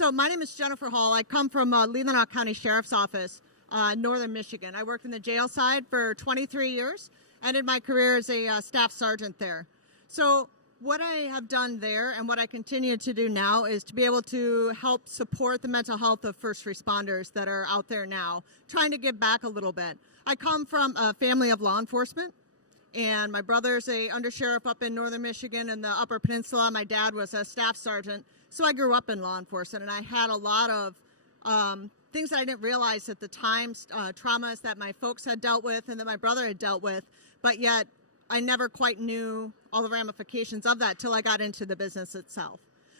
So my name is Jennifer Hall. I come from Leelanau County Sheriff's Office, Northern Michigan. I worked in the jail side for 23 years, ended my career as a staff sergeant there. So what I have done there and what I continue to do now is to be able to help support the mental health of first responders that are out there now, trying to give back a little bit. I come from a family of law enforcement, and my brother's a undersheriff up in Northern Michigan in the Upper Peninsula. My dad was a staff sergeant. So I grew up in law enforcement, and I had a lot of things that I didn't realize at the time, traumas that my folks had dealt with and that my brother had dealt with, but yet I never quite knew all the ramifications of that till I got into the business itself.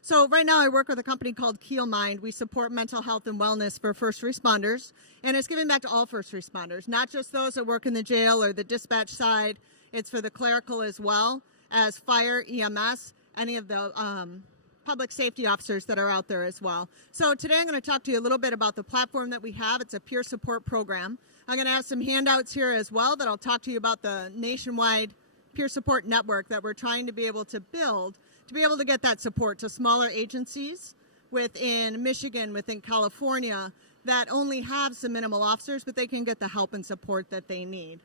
So right now I work with a company called Keel Mind. We support mental health and wellness for first responders, and it's giving back to all first responders, not just those that work in the jail or the dispatch side. It's for the clerical as well as fire, EMS, any of the public safety officers that are out there as well. So today I'm going to talk to you a little bit about the platform that we have. It's a peer support program. I'm going to have some handouts here as well that I'll talk to you about the nationwide peer support network that we're trying to be able to build to be able to get that support to smaller agencies within Michigan, within California, that only have some minimal officers, but they can get the help and support that they need.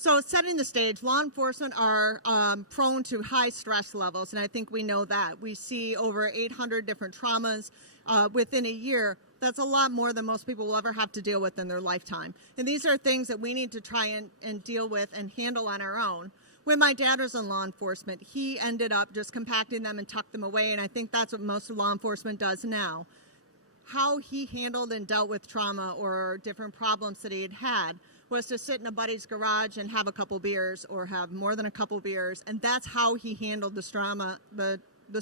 So setting the stage, law enforcement are prone to high stress levels, and I think we know that. We see over 800 different traumas within a year. That's a lot more than most people will ever have to deal with in their lifetime. And these are things that we need to try and deal with and handle on our own. When my dad was in law enforcement, he ended up just compacting them and tucked them away, and I think that's what most of law enforcement does now. How he handled and dealt with trauma or different problems that he had had was to sit in a buddy's garage and have a couple beers or have more than a couple beers, and that's how he handled the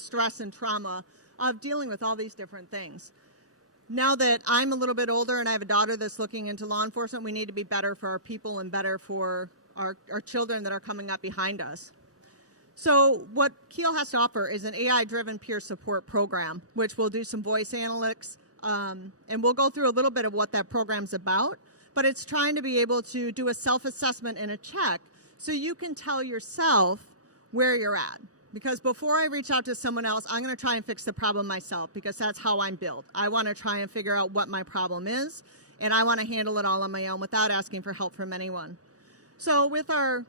stress and trauma of dealing with all these different things. Now that I'm a little bit older and I have a daughter that's looking into law enforcement, we need to be better for our people and better for our children that are coming up behind us. So what Keel has to offer is an AI-driven peer support program, which will do some voice analytics, and we'll go through a little bit of what that program's about. But it's trying to be able to do a self-assessment and a check so you can tell yourself where you're at. Because before I reach out to someone else, I'm going to try and fix the problem myself because that's how I'm built. I want to try and figure out what my problem is, and I want to handle it all on my own without asking for help from anyone. So with our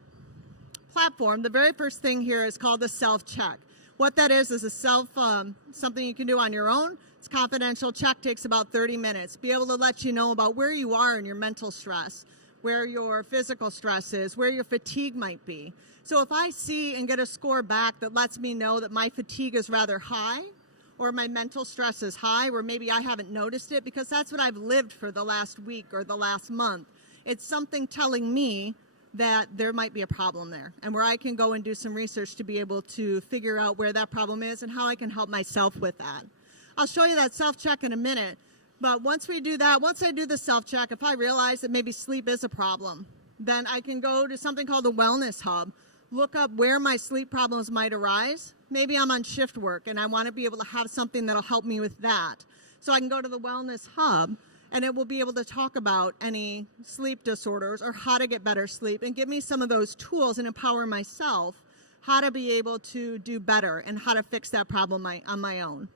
platform, the very first thing here is called the self-check. What that is a something you can do on your own. It's confidential. Check takes about 30 minutes. Be able to let you know about where you are in your mental stress, where your physical stress is, where your fatigue might be. So if I see and get a score back that lets me know that my fatigue is rather high or my mental stress is high, or maybe I haven't noticed it because that's what I've lived for the last week or the last month, it's something telling me that there might be a problem there and where I can go and do some research to be able to figure out where that problem is and how I can help myself with that. I'll show you that self-check in a minute, but once we do that, once I do the self-check, if I realize that maybe sleep is a problem, then I can go to something called the Wellness Hub, look up where my sleep problems might arise. Maybe I'm on shift work and I want to be able to have something that'll help me with that. So I can go to the Wellness Hub and it will be able to talk about any sleep disorders or how to get better sleep and give me some of those tools and empower myself how to be able to do better and how to fix that problem on my own.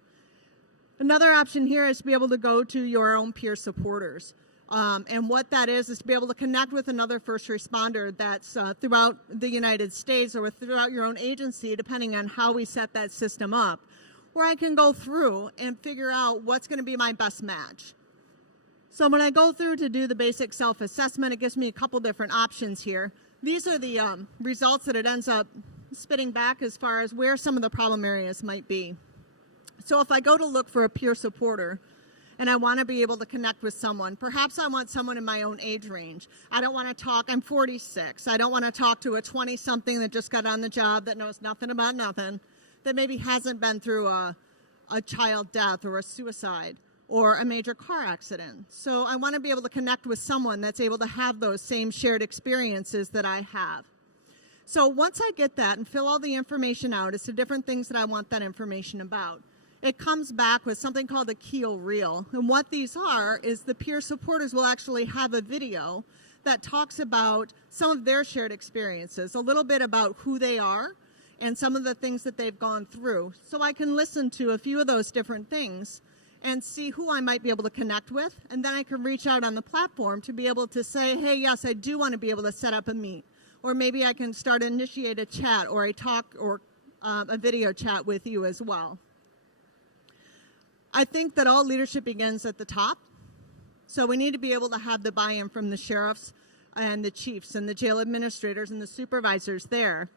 Another option here is to be able to go to your own peer supporters. And what that is to be able to connect with another first responder that's throughout the United States or throughout your own agency, depending on how we set that system up, where I can go through and figure out what's going to be my best match. So when I go through to do the basic self-assessment, it gives me a couple different options here. These are the results that it ends up spitting back as far as where some of the problem areas might be. So if I go to look for a peer supporter and I want to be able to connect with someone, perhaps I want someone in my own age range. I don't want to talk, I'm 46. I don't want to talk to a 20-something that just got on the job that knows nothing about nothing, that maybe hasn't been through a child death or a suicide or a major car accident. So I want to be able to connect with someone that's able to have those same shared experiences that I have. So once I get that and fill all the information out, it's the different things that I want that information about. It comes back with something called a Keel Reel. And what these are is the peer supporters will actually have a video that talks about some of their shared experiences, a little bit about who they are and some of the things that they've gone through. So I can listen to a few of those different things and see who I might be able to connect with. And then I can reach out on the platform to be able to say, hey, yes, I do want to be able to set up a meet. Or maybe I can initiate a chat or a talk or a video chat with you as well. I think that all leadership begins at the top. So we need to be able to have the buy-in from the sheriffs and the chiefs and the jail administrators and the supervisors there.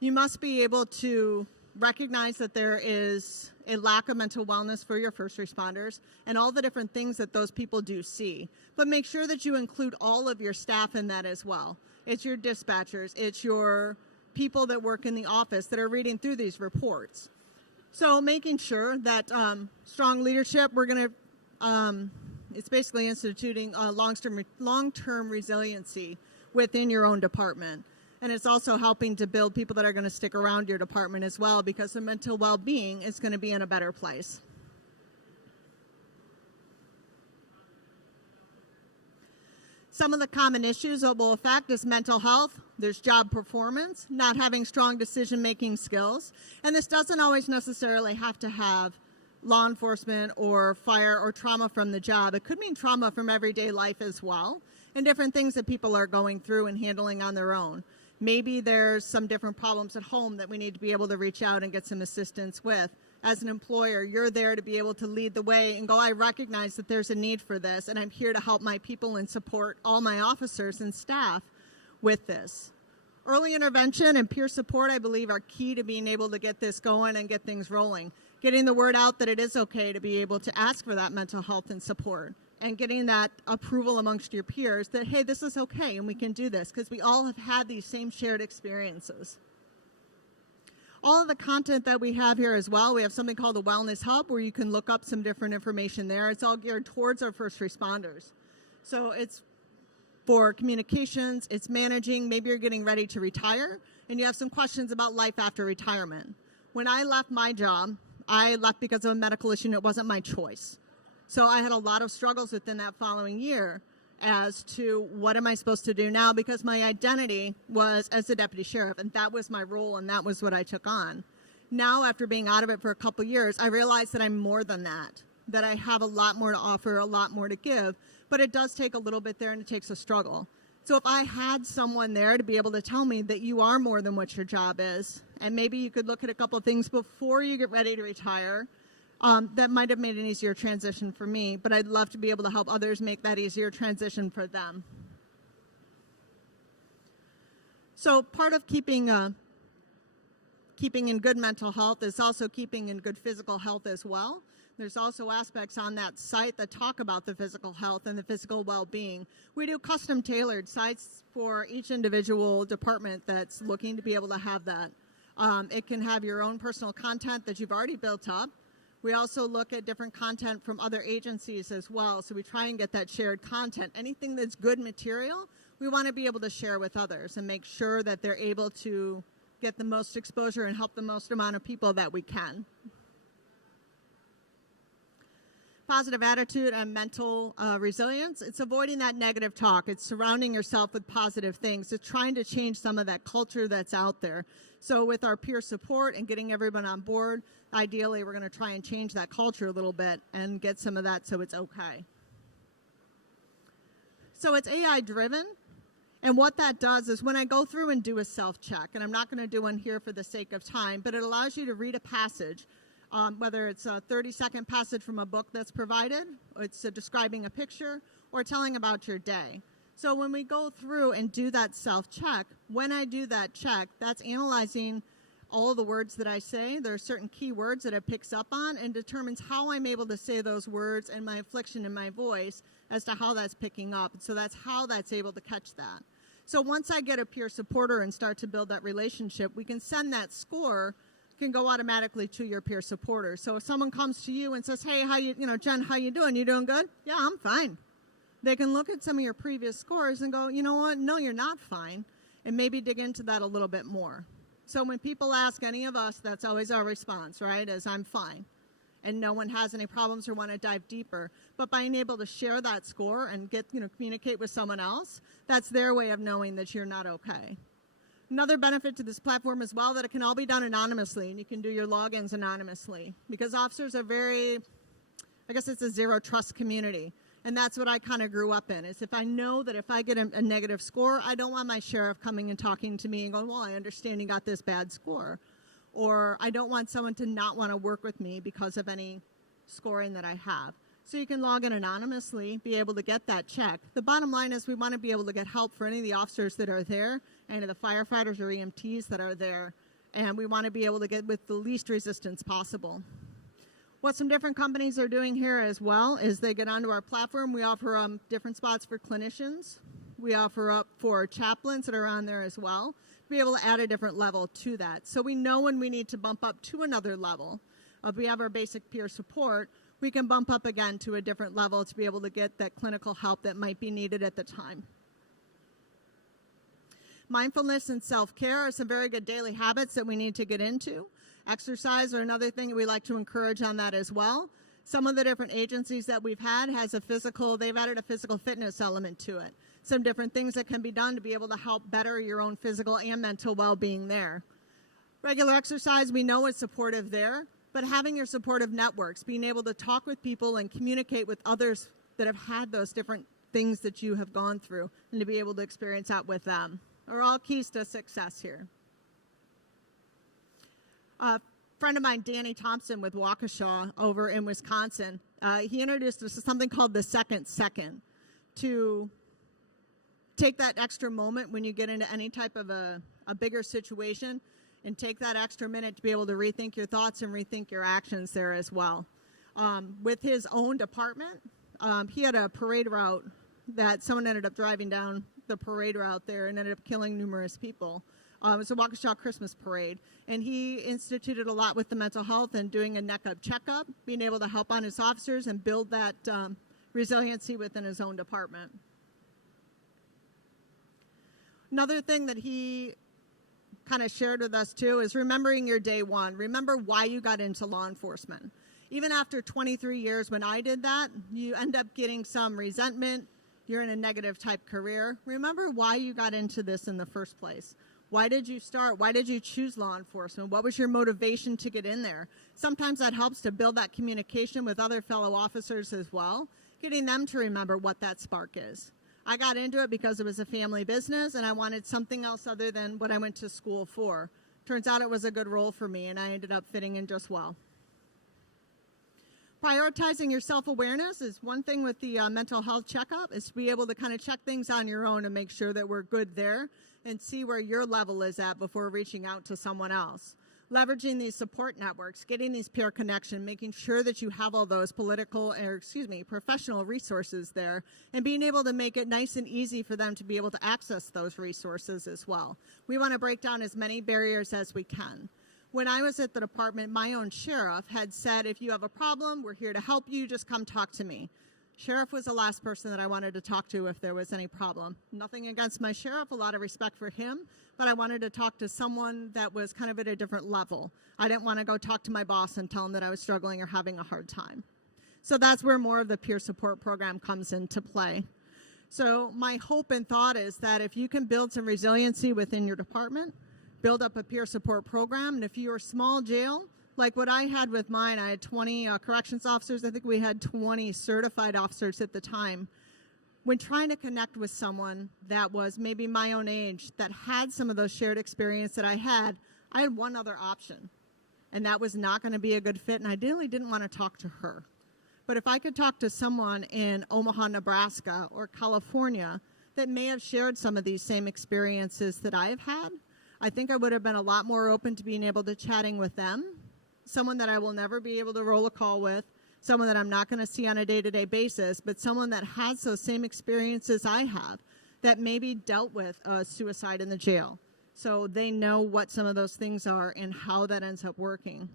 You must be able to recognize that there is a lack of mental wellness for your first responders and all the different things that those people do see. But make sure that you include all of your staff in that as well. It's your dispatchers, it's your people that work in the office that are reading through these reports. So making sure that strong leadership, we're going to, it's basically instituting long-term resiliency within your own department. And it's also helping to build people that are going to stick around your department as well, because the mental well-being is going to be in a better place. Some of the common issues that will affect is mental health. There's job performance, not having strong decision-making skills. And this doesn't always necessarily have to have law enforcement or fire or trauma from the job. It could mean trauma from everyday life as well, and different things that people are going through and handling on their own. Maybe there's some different problems at home that we need to be able to reach out and get some assistance with. As an employer, you're there to be able to lead the way and go, I recognize that there's a need for this, and I'm here to help my people and support all my officers and staff with this. Early intervention and peer support, I believe, are key to being able to get this going and get things rolling. Getting the word out that it is okay to be able to ask for that mental health and support, and getting that approval amongst your peers that, hey, this is okay and we can do this, because we all have had these same shared experiences. All of the content that we have here as well, we have something called the Wellness Hub where you can look up some different information there. It's all geared towards our first responders. So it's for communications, it's managing, maybe you're getting ready to retire and you have some questions about life after retirement. When I left my job, I left because of a medical issue and it wasn't my choice. So I had a lot of struggles within that following year as to what am I supposed to do now, because my identity was as a deputy sheriff and that was my role and that was what I took on. Now, after being out of it for a couple years, I realized that I'm more than that I have a lot more to offer, a lot more to give, but it does take a little bit there and it takes a struggle. So if I had someone there to be able to tell me that you are more than what your job is, and maybe you could look at a couple of things before you get ready to retire, that might have made an easier transition for me, but I'd love to be able to help others make that easier transition for them. So part of keeping in good mental health is also keeping in good physical health as well. There's also aspects on that site that talk about the physical health and the physical well-being. We do custom tailored sites for each individual department that's looking to be able to have that. It can have your own personal content that you've already built up. We also look at different content from other agencies as well, so we try and get that shared content. Anything that's good material, we want to be able to share with others and make sure that they're able to get the most exposure and help the most amount of people that we can. Positive attitude and mental resilience. It's avoiding that negative talk. It's surrounding yourself with positive things. It's trying to change some of that culture that's out there. So with our peer support and getting everyone on board, ideally we're going to try and change that culture a little bit and get some of that so it's okay. So it's AI driven. And what that does is when I go through and do a self-check, and I'm not going to do one here for the sake of time, but it allows you to read a passage, whether it's a 30-second passage from a book that's provided, or it's describing a picture, or telling about your day. So when we go through and do that self-check, when I do that check, that's analyzing all of the words that I say. There are certain key words that it picks up on and determines how I'm able to say those words and my inflection in my voice as to how that's picking up. So that's how that's able to catch that. So once I get a peer supporter and start to build that relationship, we can send that score, can go automatically to your peer supporter. So if someone comes to you and says, hey, Jen, how you doing? You doing good? Yeah, I'm fine. They can look at some of your previous scores and go, you know what? No, you're not fine. And maybe dig into that a little bit more. So when people ask any of us, that's always our response, right? Is I'm fine. And no one has any problems or want to dive deeper. But being able to share that score and communicate with someone else, that's their way of knowing that you're not okay. Another benefit to this platform as well, that it can all be done anonymously, and you can do your logins anonymously, because officers are very, I guess it's a zero trust community. And that's what I kind of grew up in, is if I know that if I get a negative score, I don't want my sheriff coming and talking to me and going, well, I understand you got this bad score. Or I don't want someone to not want to work with me because of any scoring that I have. So you can log in anonymously, be able to get that check. The bottom line is we want to be able to get help for any of the officers that are there, any of the firefighters or EMTs that are there, and we want to be able to get with the least resistance possible. What some different companies are doing here as well is they get onto our platform. We offer different spots for clinicians. We offer up for chaplains that are on there as well, to be able to add a different level to that. So we know when we need to bump up to another level. If we have our basic peer support, we can bump up again to a different level to be able to get that clinical help that might be needed at the time. Mindfulness and self-care are some very good daily habits that we need to get into. Exercise are another thing that we like to encourage on that as well. Some of the different agencies that we've had they've added a physical fitness element to it. Some different things that can be done to be able to help better your own physical and mental well-being there. Regular exercise, we know is supportive there, but having your supportive networks, being able to talk with people and communicate with others that have had those different things that you have gone through, and to be able to experience that with them, are all keys to success here. A friend of mine, Danny Thompson with Waukesha over in Wisconsin, he introduced us to something called the second, to take that extra moment when you get into any type of a bigger situation, and take that extra minute to be able to rethink your thoughts and rethink your actions there as well. With his own department, he had a parade route that someone ended up driving down the parade route there and ended up killing numerous people. It was a Waukesha Christmas parade, and he instituted a lot with the mental health and doing a neck-up checkup, being able to help on his officers and build that resiliency within his own department. Another thing that he kind of shared with us too is remembering your day one. Remember why you got into law enforcement. Even after 23 years when I did that, you end up getting some resentment. You're in a negative type career. Remember why you got into this in the first place. Why did you start? Why did you choose law enforcement? What was your motivation to get in there? Sometimes that helps to build that communication with other fellow officers as well, getting them to remember what that spark is. I got into it because it was a family business and I wanted something else other than what I went to school for. Turns out it was a good role for me and I ended up fitting in just well. Prioritizing your self-awareness is one thing with the mental health checkup, is to be able to kind of check things on your own and make sure that we're good there and see where your level is at before reaching out to someone else. Leveraging these support networks, getting these peer connection, making sure that you have all those professional resources there, and being able to make it nice and easy for them to be able to access those resources as well. We want to break down as many barriers as we can. When I was at the department, my own sheriff had said, if you have a problem, we're here to help you, just come talk to me. Sheriff was the last person that I wanted to talk to if there was any problem. Nothing against my sheriff, a lot of respect for him, but I wanted to talk to someone that was kind of at a different level. I didn't want to go talk to my boss and tell him that I was struggling or having a hard time. So that's where more of the peer support program comes into play. So my hope and thought is that if you can build some resiliency within your department, build up a peer support program, and if you're a small jail, like what I had with mine, I had 20 corrections officers. I think we had 20 certified officers at the time. When trying to connect with someone that was maybe my own age, that had some of those shared experience that I had one other option, and that was not going to be a good fit, and I really didn't want to talk to her. But if I could talk to someone in Omaha, Nebraska, or California that may have shared some of these same experiences that I've had, I think I would have been a lot more open to being able to chatting with them, someone that I will never be able to roll a call with, someone that I'm not going to see on a day-to-day basis, but someone that has those same experiences I have, that maybe dealt with a suicide in the jail. So they know what some of those things are and how that ends up working.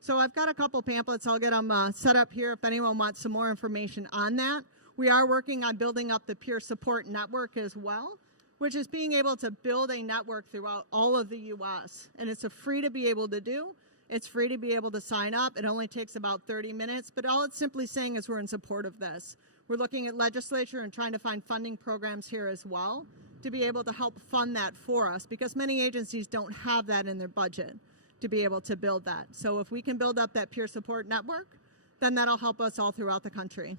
So I've got a couple pamphlets. I'll get them set up here if anyone wants some more information on that. We are working on building up the peer support network as well, which is being able to build a network throughout all of the U.S. And it's free to be able to do. It's free to be able to sign up. It only takes about 30 minutes, but all it's simply saying is we're in support of this. We're looking at legislature and trying to find funding programs here as well to be able to help fund that for us, because many agencies don't have that in their budget to be able to build that. So if we can build up that peer support network, then that'll help us all throughout the country.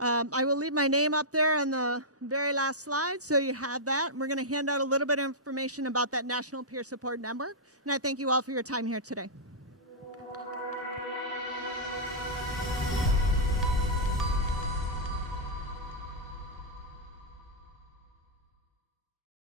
I will leave my name up there on the very last slide, so you have that. We're going to hand out a little bit of information about that National Peer Support Network, and I thank you all for your time here today.